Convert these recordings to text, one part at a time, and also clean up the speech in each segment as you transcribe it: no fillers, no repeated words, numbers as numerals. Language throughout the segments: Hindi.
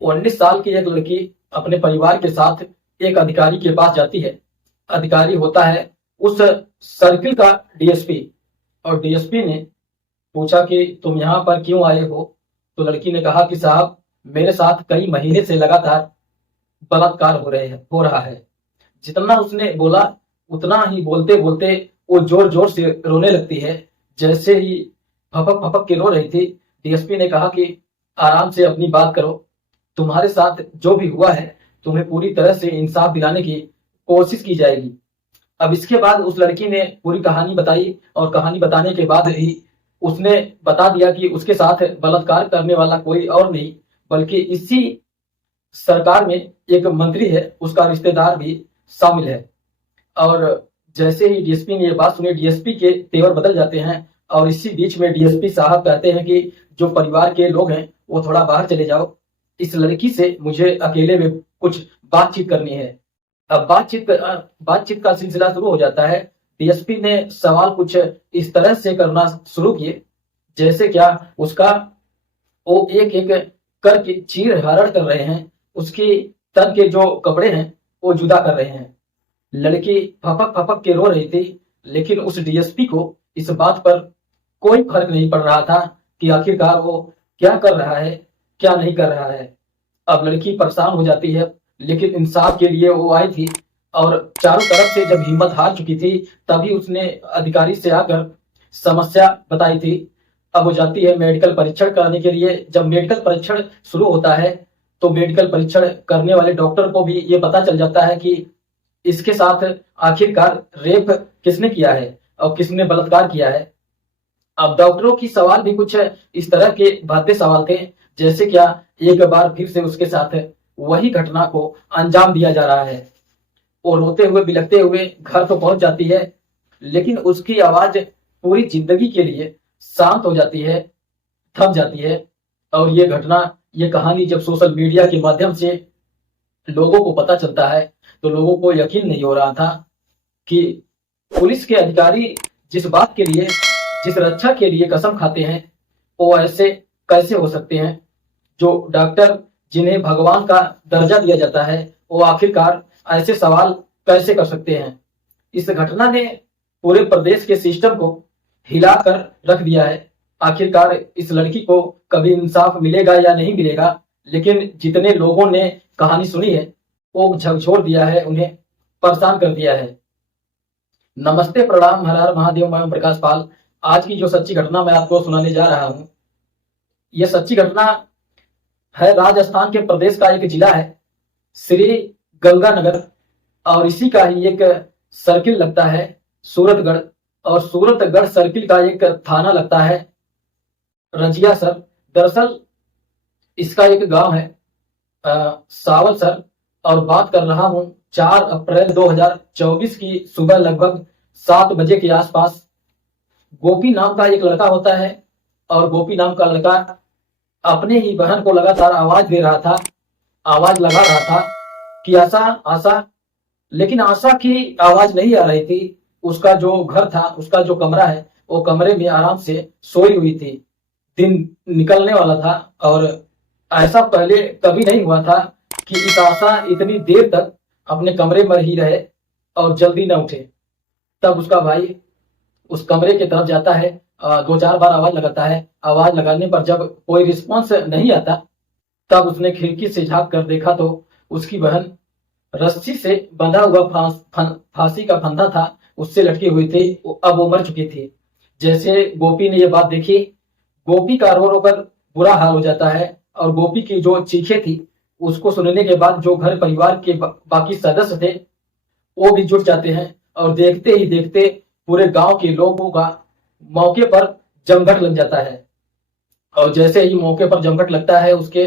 19 साल की एक लड़की अपने परिवार के साथ एक अधिकारी के पास जाती है। अधिकारी होता है उस सर्किल का डीएसपी। और डीएसपी ने पूछा कि तुम यहाँ पर क्यों आए हो? तो लड़की ने कहा कि साहब, मेरे साथ कई महीने से लगातार बलात्कार हो रहा है। जितना उसने बोला उतना ही बोलते बोलते वो जोर जोर से रोने लगती है। जैसे ही फपक फपक के रो रही थी, डीएसपी ने कहा कि आराम से अपनी बात करो, तुम्हारे साथ जो भी हुआ है तुम्हें पूरी तरह से इंसाफ दिलाने की कोशिश की जाएगी। अब इसके बाद उस लड़की ने पूरी कहानी बताई और कहानी बताने के बाद ही उसने बता दिया कि उसके साथ बलात्कार करने वाला कोई और नहीं बल्कि इसी सरकार में एक मंत्री है, उसका रिश्तेदार भी शामिल है। और जैसे ही डीएसपी ने ये बात सुनी, डीएसपी के तेवर बदल जाते हैं। और इसी बीच में डीएसपी साहब कहते हैं कि जो परिवार के लोग हैं वो थोड़ा बाहर चले जाओ, इस लड़की से मुझे अकेले में कुछ बातचीत करनी है। अब बातचीत का सिलसिला शुरू हो जाता है। डीएसपी ने सवाल कुछ इस तरह से करना शुरू किए जैसे क्या उसका वो एक एक करके चीर हरण कर रहे हैं, उसकी तन के जो कपड़े हैं वो जुदा कर रहे हैं। लड़की फपक फपक के रो रही थी, लेकिन उस डीएसपी को इस बात पर कोई फर्क नहीं पड़ रहा था कि आखिरकार वो क्या कर रहा है, क्या नहीं कर रहा है। अब लड़की परेशान हो जाती है, लेकिन इंसाफ के लिए वो आई थी और चारों तरफ से जब हिम्मत हार चुकी थी तभी उसने अधिकारी से आकर समस्या बताई थी। अब वो जाती है मेडिकल परीक्षण कराने के लिए। जब मेडिकल परीक्षण शुरू होता है तो मेडिकल परीक्षण करने वाले डॉक्टर को भी ये पता चल जाता है कि इसके साथ आखिरकार रेप किसने किया है और किसने बलात्कार किया है। अब डॉक्टरों की सवाल भी कुछ इस तरह के भद्दे सवाल थे जैसे क्या एक बार फिर से उसके साथ वही घटना को अंजाम दिया जा रहा है। वो रोते हुए बिलखते हुए घर तो पहुंच जाती है, लेकिन उसकी आवाज पूरी जिंदगी के लिए शांत हो जाती है, थम जाती है। और ये घटना, ये कहानी जब सोशल मीडिया के माध्यम से लोगों को पता चलता है तो लोगों को यकीन नहीं हो रहा था कि पुलिस के अधिकारी जिस बात के लिए, जिस रक्षा के लिए कसम खाते हैं, वो ऐसे कैसे हो सकते हैं। जो डॉक्टर जिन्हें भगवान का दर्जा दिया जाता है वो आखिरकार ऐसे सवाल कैसे कर सकते हैं। इस घटना ने पूरे प्रदेश के सिस्टम को हिलाकर रख दिया है। आखिरकार इस लड़की को कभी इंसाफ मिलेगा या नहीं मिलेगा, लेकिन जितने लोगों ने कहानी सुनी है वो झकझोर दिया है, उन्हें परेशान कर दिया है। नमस्ते, प्रणाम, हर हर महादेव। मैं प्रकाश पाल। आज की जो सच्ची घटना मैं आपको सुनाने जा रहा हूँ, यह सच्ची घटना है राजस्थान के प्रदेश का एक जिला है श्री गंगानगर, और इसी का ही एक सर्किल लगता है सूरतगढ़। और सूरतगढ़ सर्किल का एक थाना लगता है रजियासर। दरअसल इसका एक गांव है सावलसर। और बात कर रहा हूं 4 अप्रैल 2024 की सुबह लगभग 7 बजे के आसपास। गोपी नाम का एक लड़का होता है और गोपी नाम का लड़का अपने ही बहन को लगातार आवाज दे रहा था, आवाज लगा रहा था कि आशा आशा, लेकिन आशा की आवाज नहीं आ रही थी। उसका जो घर था, उसका जो कमरा है, वो कमरे में आराम से सोई हुई थी। दिन निकलने वाला था और ऐसा पहले कभी नहीं हुआ था कि इस आशा इतनी देर तक अपने कमरे में ही रहे और जल्दी न उठे। तब उसका भाई उस कमरे की तरफ जाता है, 2-4 बार आवाज लगाता है। आवाज लगाने पर जब कोई रिस्पॉन्स नहीं आता तब उसने खिड़की से झांक कर देखा तो उसकी बहन रस्सी से बंधा हुआ फांसी का फंदा था, उससे लटकी हुई थी। अब वो मर चुकी थी। जैसे गोपी ने ये बात देखी, गोपी का रो रो कर बुरा हाल हो जाता है। और गोपी की जो चीखें थी उसको सुनने के बाद जो घर परिवार के बाकी सदस्य थे वो भी जुट जाते हैं। और देखते ही देखते पूरे गांव के लोगों का मौके पर जमघट लग जाता है। और जैसे ही मौके पर जमघट लगता है, उसके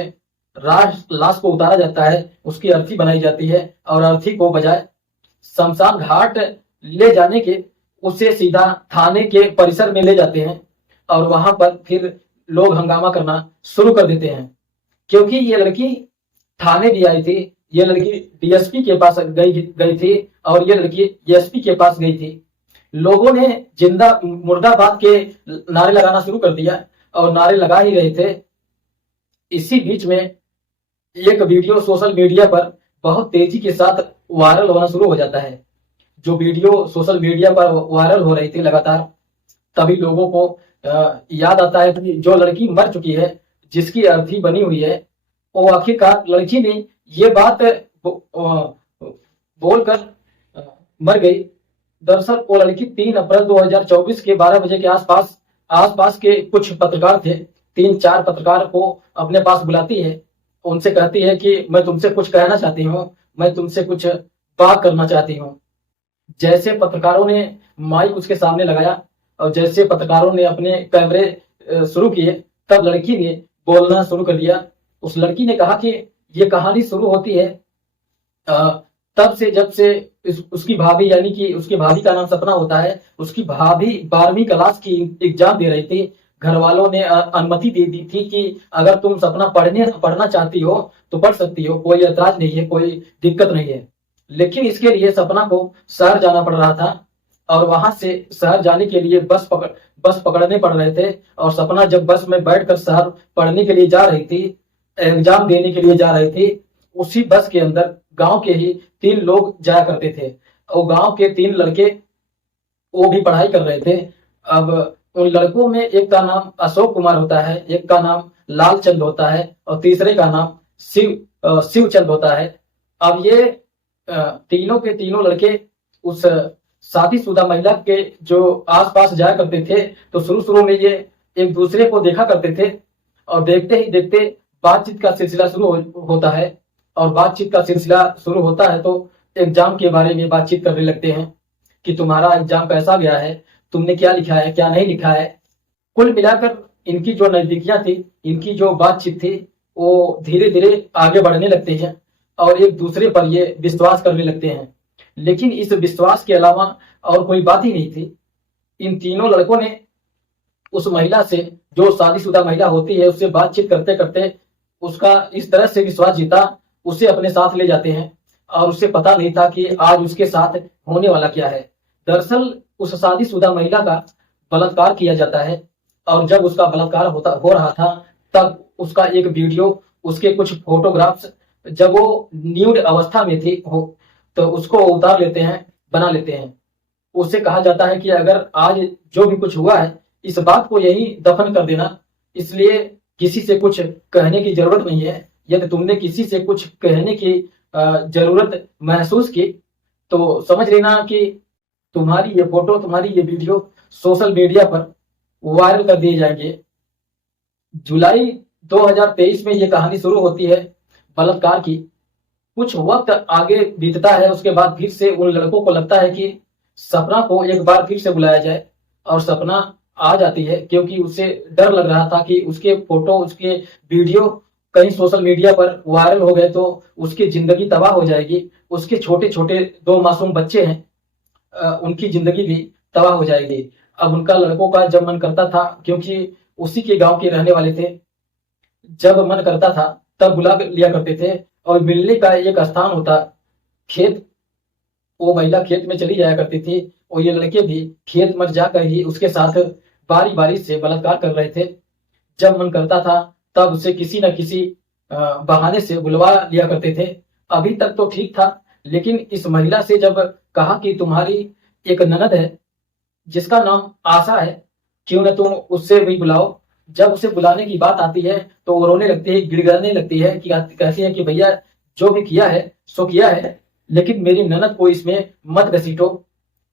लाश को उतारा जाता है, उसकी अर्थी बनाई जाती है और अर्थी को बजाय शमशान घाट ले जाने के उसे सीधा थाने के परिसर में ले जाते हैं। और वहां पर फिर लोग हंगामा करना शुरू कर देते हैं, क्योंकि ये लड़की थाने भी आई थी, ये लड़की डीएसपी के पास गई थी और ये लड़की एसपी के पास गई थी। लोगों ने जिंदा मुर्दाबाद के नारे लगाना शुरू कर दिया और नारे लगा ही रहे थे। इसी बीच में एक वीडियो सोशल मीडिया पर बहुत तेजी के साथ वायरल होना शुरू हो जाता है। जो वीडियो सोशल मीडिया पर वायरल हो रही थी लगातार, तभी लोगों को याद आता है कि जो लड़की मर चुकी है, जिसकी अर्थी बनी हुई है, वो आखिरकार लड़की ने ये बात बोलकर मर गई। दरअसल वो लड़की 3 अप्रैल 2024 के 12 बजे के आसपास के कुछ पत्रकार थे, 3-4 पत्रकार को अपने पास बुलाती है, उनसे कहती है कि मैं तुमसे कुछ कहना चाहती हूँ, मैं तुमसे कुछ बात करना चाहती हूँ। जैसे पत्रकारों ने माइक उसके सामने लगाया और जैसे पत्रकारों ने अपने कैमरे शुरू किए, तब लड़की ने बोलना शुरू कर दिया। उस लड़की ने कहा कि ये कहानी शुरू होती है तब से जब से उसकी भाभी, यानी कि उसकी भाभी का नाम सपना होता है, उसकी भाभी 12वीं क्लास की एग्जाम दे रही थी। घर वालों ने अनुमति दे दी थी कि अगर तुम सपना पढ़ना चाहती हो तो पढ़ सकती हो, कोई ऐतराज नहीं है, कोई दिक्कत नहीं है। लेकिन इसके लिए सपना को शहर जाना पड़ रहा था और वहां से शहर जाने के लिए बस पकड़ने पड़ रहे थे। और सपना जब बस में बैठकर शहर पढ़ने के लिए जा रही थी, एग्जाम देने के लिए जा रही थी, उसी बस के अंदर गांव के ही 3 लोग जाया करते थे। और गांव के 3 लड़के वो भी पढ़ाई कर रहे थे। अब उन लड़कों में एक का नाम अशोक कुमार होता है, एक का नाम लालचंद होता है और तीसरे का नाम शिवचंद होता है। अब ये तीनों के तीनों लड़के उस शादीशुदा महिला के जो आसपास जाया करते थे, तो शुरू में ये एक दूसरे को देखा करते थे और देखते ही देखते बातचीत का सिलसिला शुरू होता है। और बातचीत का सिलसिला शुरू होता है तो एग्जाम के बारे में बातचीत करने लगते हैं कि तुम्हारा एग्जाम कैसा गया है, तुमने क्या लिखा है, क्या नहीं लिखा है। कुल मिलाकर इनकी जो नजदीकियां थी, इनकी जो बातचीत थी, वो धीरे धीरे आगे बढ़ने लगते हैं और एक दूसरे पर ये विश्वास करने लगते हैं। लेकिन इस विश्वास के अलावा और कोई बात ही नहीं थी। इन तीनों लड़कों ने उस महिला से, जो शादीशुदा महिला होती है, उससे बातचीत करते करते उसका इस तरह से विश्वास जीता, उसे अपने साथ ले जाते हैं और उसे पता नहीं था कि आज उसके साथ होने वाला क्या है। दरअसल उस शादीशुदा महिला का बलात्कार किया जाता है और जब उसका बलात्कार हो रहा था, तब उसका एक वीडियो, उसके कुछ फोटोग्राफ्स, जब वो न्यूड अवस्था में थी तो उसको उतार लेते हैं, बना लेते हैं। उससे कहा जाता है कि अगर आज जो भी कुछ हुआ है, इस बात को यही दफन कर देना, इसलिए किसी से कुछ कहने की जरूरत नहीं है। यदि तुमने किसी से कुछ कहने की जरूरत महसूस की तो समझ लेना कि तुम्हारी ये फोटो, तुम्हारी ये वीडियो सोशल मीडिया पर वायरल कर दिए जाएंगे। जुलाई 2023 में ये कहानी शुरू होती है बलात्कार की। कुछ वक्त आगे बीतता है, उसके बाद फिर से उन लड़कों को लगता है कि सपना को एक बार फिर से बुलाया जाए और सपना आ जाती है, क्योंकि उसे डर लग रहा था कि उसके फोटो, उसके वीडियो कहीं सोशल मीडिया पर वायरल हो गए तो उसकी जिंदगी तबाह हो जाएगी। उसके छोटे छोटे 2 मासूम बच्चे हैं, उनकी जिंदगी भी तबाह हो जाएगी। अब उनका लड़कों का जब मन करता था, क्योंकि उसी के गांव के रहने वाले थे, जब मन करता था तब बुला लिया करते थे और मिलने का एक स्थान होता खेत। वो महिला खेत में चली जाया करती थी और ये लड़के भी खेत में जाकर ही उसके साथ बारी बारी से बलात्कार कर रहे थे। जब मन करता था तब उसे किसी न किसी बहाने से बुलवा लिया करते थे। अभी तक तो ठीक था, लेकिन इस महिला से जब कहा कि तुम्हारी एक ननद है जिसका नाम आशा है, क्यों न तुम उससे भी बुलाओ। जब उसे बुलाने की बात आती है तो वो रोने लगती है, गिड़गिड़ाने लगती है, कि कहती है कि भैया जो भी किया है सो किया है, लेकिन मेरी ननद को इसमें मत घसीटो।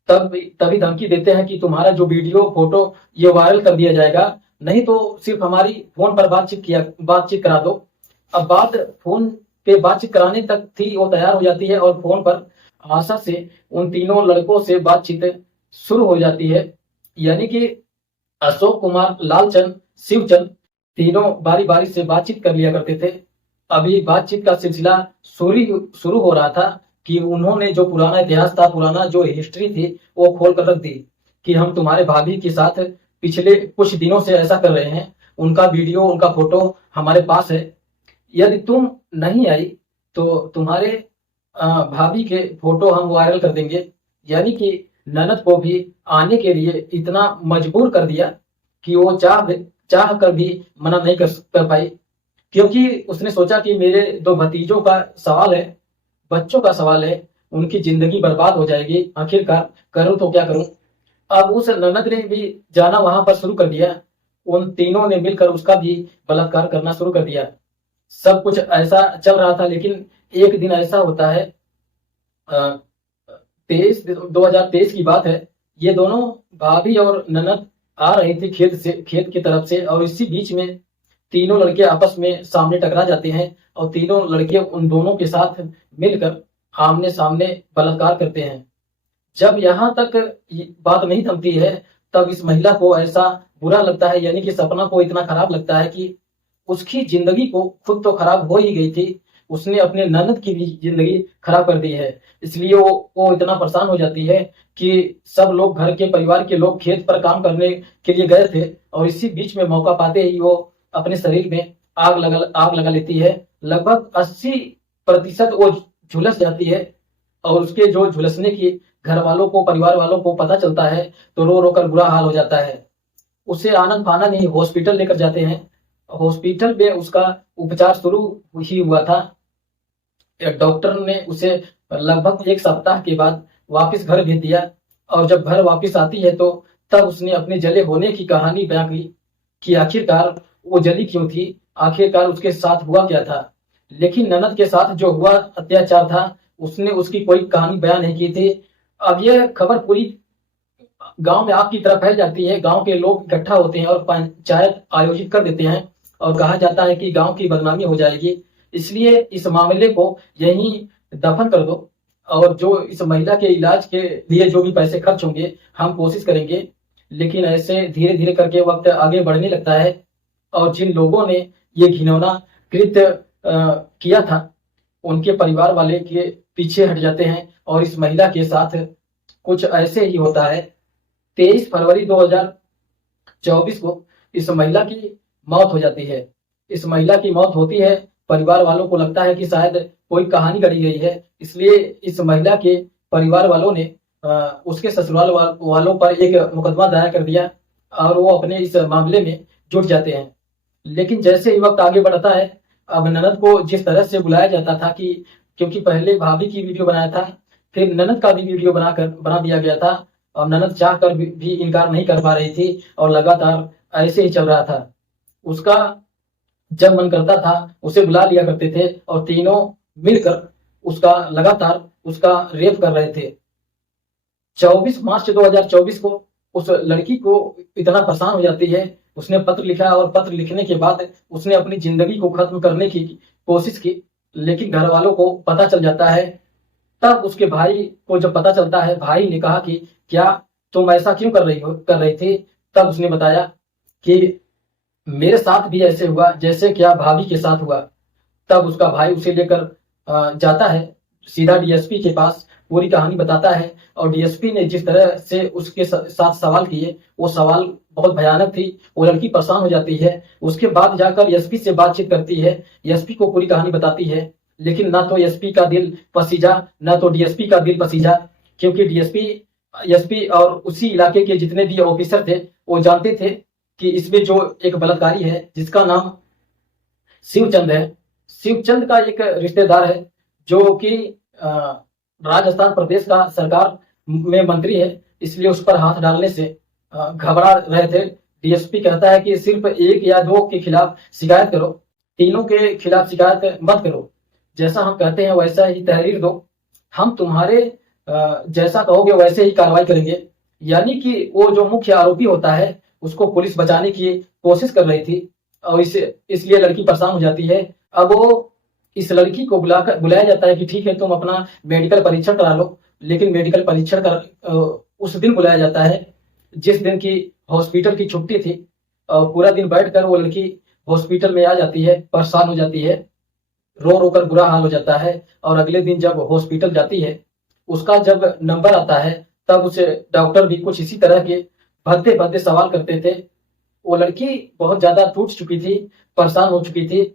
तभी धमकी देते हैं कि तुम्हारा जो वीडियो, फोटो ये वायरल कर दिया जाएगा, नहीं तो सिर्फ हमारी फोन पर बातचीत करा दो। अब बात फोन पे बातचीत कराने तक थी, वो तैयार हो जाती है और फोन पर आशा से उन तीनों लड़कों से बातचीत शुरू हो जाती है। यानी कि अशोक कुमार, लालचंद, शिवचंद तीनों बारी बारी से बातचीत कर लिया करते थे। अभी बातचीत का सिलसिला शुरू हो रहा था कि उन्होंने जो पुराना इतिहास था, पुराना जो हिस्ट्री थी, वो खोल कर रख दी कि हम तुम्हारे भाभी के साथ पिछले कुछ दिनों से ऐसा कर रहे हैं, उनका वीडियो, उनका फोटो हमारे पास है। यदि तुम नहीं आई तो तुम्हारे भाभी के फोटो हम वायरल कर देंगे। यानी कि ननद को भी आने के लिए इतना मजबूर कर दिया कि वो चाह कर भी मना नहीं कर पाई। क्योंकि उसने सोचा कि मेरे दो भतीजों का सवाल है, बच्चों का सवाल है, उनकी जिंदगी बर्बाद हो जाएगी, आखिरकार करूं तो क्या करूं। अब उस ननद ने भी जाना वहां पर शुरू कर दिया। उन तीनों ने मिलकर उसका भी बलात्कार करना शुरू कर दिया। सब कुछ ऐसा चल रहा था, लेकिन एक दिन ऐसा होता है, 2023 की बात है। ये दोनों भाभी और ननद आ रही थी खेत की तरफ से, और इसी बीच में तीनों लड़के आपस में सामने टकरा जाते हैं और तीनों लड़के उन दोनों के साथ मिलकर आमने सामने बलात्कार करते हैं। जब यहाँ तक बात नहीं थमती है, तब इस महिला को ऐसा बुरा लगता है, यानी कि सपना को इतना खराब लगता है कि उसकी जिंदगी को खुद तो खराब हो ही गई थी, उसने अपने ननद की भी जिंदगी खराब कर दी है। इसलिए वो इतना परेशान हो जाती है कि सब लोग, घर के परिवार के लोग खेत पर काम करने के लिए गए थे, और इसी बीच में मौका पाते ही वो अपने शरीर में आग लगा लेती है। लगभग 80% वो झुलस जाती है, और उसके जो झुलसने की घर वालों को, परिवार वालों को पता चलता है तो रो रो कर बुरा हाल हो जाता है। उसे आनंद फानन नहीं हॉस्पिटल लेकर जाते हैं। हॉस्पिटल में उसका उपचार शुरू ही हुआ था। डॉक्टर ने उसे लगभग एक सप्ताह के बाद वापस घर भेज दिया, और जब घर वापस आती है तो तब उसने अपने जले होने की कहानी बयां की कि आखिरकार वो जली क्यों थी, आखिरकार उसके साथ हुआ क्या था। लेकिन ननद के साथ जो हुआ अत्याचार था, उसने उसकी कोई कहानी बयान नहीं की थी। अब यह खबर पूरी गांव में आग की तरह फैल जाती है। गांव के लोग इकट्ठा होते हैं और पंचायत आयोजित कर देते हैं, और कहा जाता है कि गांव की बदनामी हो जाएगी, इसलिए इस मामले को यहीं दफन कर दो, और जो इस महिला के इलाज के लिए जो भी पैसे खर्च होंगे हम कोशिश करेंगे। लेकिन ऐसे धीरे धीरे करके वक्त आगे बढ़ने लगता है, और जिन लोगों ने ये घिनौना कृत्य किया था, उनके परिवार वाले के पीछे हट जाते हैं, और इस महिला के साथ कुछ ऐसे ही होता है। 23 फरवरी 2024 को इस महिला की मौत हो जाती है। इस महिला की मौत होती है, परिवार वालों को लगता है कि शायद कोई कहानी गढ़ी गई है, इसलिए इस महिला के परिवार वालों ने उसके ससुराल वालों पर एक मुकदमा दायर कर दिया, और वो अपने इस मामले में जुट जाते हैं। लेकिन जैसे ही वक्त आगे बढ़ता है, अब ननद को जिस तरह से बुलाया जाता था, कि क्योंकि पहले भाभी की वीडियो बनाया था, फिर ननद का भी वीडियो बना दिया गया था, और ननद चाह कर भी इनकार नहीं कर पा रही थी, और लगातार ऐसे ही चल रहा था। उसका जब मन करता था उसे बुला लिया करते थे, और तीनों मिलकर उसका लगातार उसका रेप कर रहे थे। 24 मार्च 2024 को उस लड़की को इतना परेशान हो जाती है, उसने पत्र लिखा, और पत्र लिखने के बाद उसने अपनी जिंदगी को खत्म करने की कोशिश की, लेकिन घर वालों को पता चल जाता है। तब उसके भाई को जब पता चलता है, भाई ने कहा कि क्या तुम ऐसा क्यों कर रही थी। तब उसने बताया कि मेरे साथ भी ऐसे हुआ जैसे क्या भाभी के साथ हुआ। तब उसका भाई उसे लेकर जाता है सीधा डीएसपी के पास, पूरी कहानी बताता है, और डीएसपी ने जिस तरह से उसके साथ सवाल किए, वो सवाल बहुत भयानक थी। वो लड़की परेशान हो जाती है। उसके बाद जाकर एसपी से बातचीत करती है, एसपी को पूरी कहानी बताती है, लेकिन ना तो एसपी का दिल पसीजा, ना तो डीएसपी का दिल पसीजा, क्योंकि एसपी और उसी इलाके के जितने भी ऑफिसर थे, वो जानते थे कि इसमें जो एक बलात्कारी है जिसका नाम शिवचंद है, शिवचंद का एक रिश्तेदार है जो कि राजस्थान प्रदेश का सरकार में मंत्री है, इसलिए उस पर हाथ डालने से घबरा रहे थे। डीएसपी कहता है कि सिर्फ एक या दो के खिलाफ शिकायत करो, तीनों के खिलाफ शिकायत मत करो, जैसा हम कहते हैं वैसा ही तहरीर दो, हम तुम्हारे जैसा कहोगे वैसे ही कार्रवाई करेंगे। यानी कि वो जो मुख्य आरोपी होता है उसको पुलिस बचाने की कोशिश कर रही थी, और इसलिए लड़की परेशान हो जाती है। अब वो इस लड़की को बुलाया जाता है कि ठीक है तुम अपना मेडिकल परीक्षण करा लो, लेकिन मेडिकल परीक्षण कर उस दिन बुलाया जाता है जिस दिन की हॉस्पिटल की छुट्टी थी। पूरा दिन बैठकर वो लड़की हॉस्पिटल में आ जाती है, परेशान हो जाती है, रो रो कर बुरा हाल हो जाता है। और अगले दिन जब हॉस्पिटल जाती है, उसका जब नंबर आता है, तब उसे डॉक्टर भी कुछ इसी तरह के भद्दे भद्दे सवाल करते थे। वो लड़की बहुत ज्यादा टूट चुकी थी, परेशान हो चुकी थी।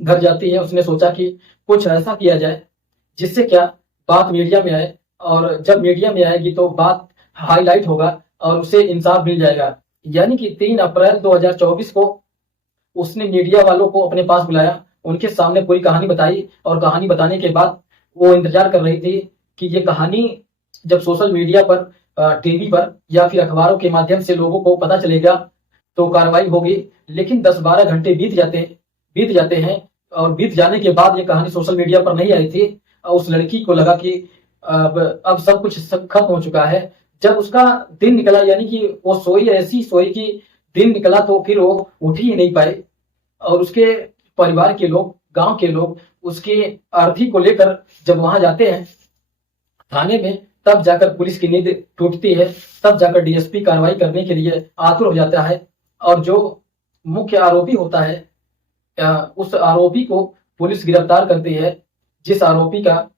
घर जाती है, उसने सोचा कि कुछ ऐसा किया जाए जिससे क्या बात मीडिया में आए, और जब मीडिया में आएगी तो बात हाईलाइट होगा और उसे इंसाफ मिल जाएगा। यानी कि 3 अप्रैल 2024 को उसने मीडिया वालों को अपने पास बुलाया, उनके सामने पूरी कहानी बताई और कहानी बताने के बाद वो इंतजार कर रही थी कि ये कहानी जब सोशल मीडिया पर, टीवी पर या फिर अखबारों के माध्यम से लोगों को पता चलेगा तो कार्रवाई होगी। लेकिन 10-12 घंटे बीत जाते हैं और बीत जाने के बाद ये कहानी सोशल मीडिया पर नहीं आई थी। उस लड़की को लगा कि अब सब कुछ खत्म हो चुका है। जब उसका दिन निकला, यानी कि वो सोई, ऐसी सोई कि दिन निकला तो फिर वो उठ ही नहीं पाए और उसके परिवार के लोग, गांव के लोग उसकी अर्थी को लेकर जब वहां जाते हैं थाने में, तब जाकर पुलिस की नींद टूटती है, तब जाकर डीएसपी कार्रवाई करने के लिए आतुर हो जाता है और जो मुख्य आरोपी होता है उस आरोपी को पुलिस गिरफ्तार करती है, जिस आरोपी का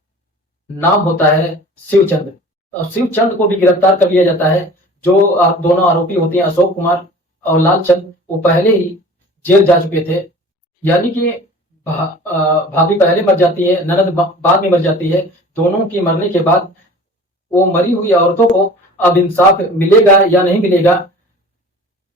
नाम होता है शिवचंद। शिवचंद को भी गिरफ्तार कर लिया जाता है। जो दोनों आरोपी होते हैं अशोक कुमार और लालचंद, वो पहले ही जेल जा चुके थे। यानी कि भाभी पहले मर जाती है, ननद बाद में मर जाती है। दोनों की मरने के बाद वो मरी हुई औरतों को अब इंसाफ मिलेगा या नहीं मिलेगा,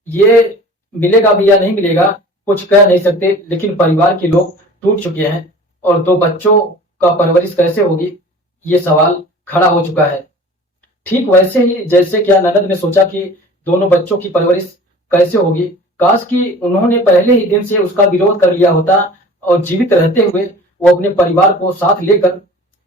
ये मिलेगा भी या नहीं मिलेगा कुछ कह नहीं सकते। लेकिन परिवार के लोग टूट चुके हैं और 2 बच्चों का परवरिश कैसे होगी, ये सवाल खड़ा हो चुका है। ठीक वैसे ही जैसे क्या ननद ने सोचा कि दोनों बच्चों की परवरिश कैसे होगी, काश कि उन्होंने पहले ही दिन से उसका विरोध कर लिया होता और जीवित रहते हुए वो अपने परिवार को साथ लेकर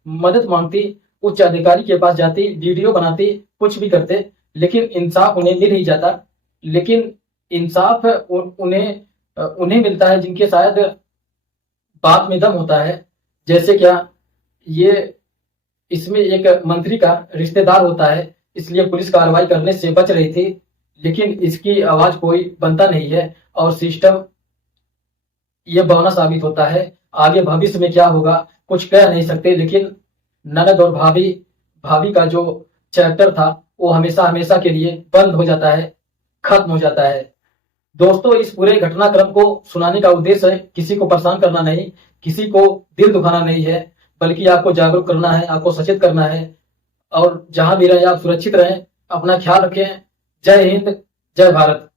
मदद मांगती, उच्च अधिकारी के पास जाती, वीडियो बनाती, कुछ भी करते, लेकिन इंसाफ उन्हें मिल ही जाता। लेकिन इंसाफ उन्हें मिलता है जिनके शायद बात में दम होता है। जैसे क्या ये इसमें एक मंत्री का रिश्तेदार होता है, इसलिए पुलिस कार्रवाई करने से बच रही थी, लेकिन इसकी आवाज कोई बनता नहीं है और सिस्टम ये बौना साबित होता है। आगे भविष्य में क्या होगा कुछ कह नहीं सकते, लेकिन ननद और भाभी का जो चैप्टर था वो हमेशा हमेशा के लिए बंद हो जाता है, खत्म हो जाता है। दोस्तों, इस पूरे घटनाक्रम को सुनाने का उद्देश्य है किसी को परेशान करना नहीं, किसी को दिल दुखाना नहीं है, बल्कि आपको जागरूक करना है, आपको सचेत करना है। और जहां भी रहें आप सुरक्षित रहें, अपना ख्याल रखें। जय हिंद, जय भारत।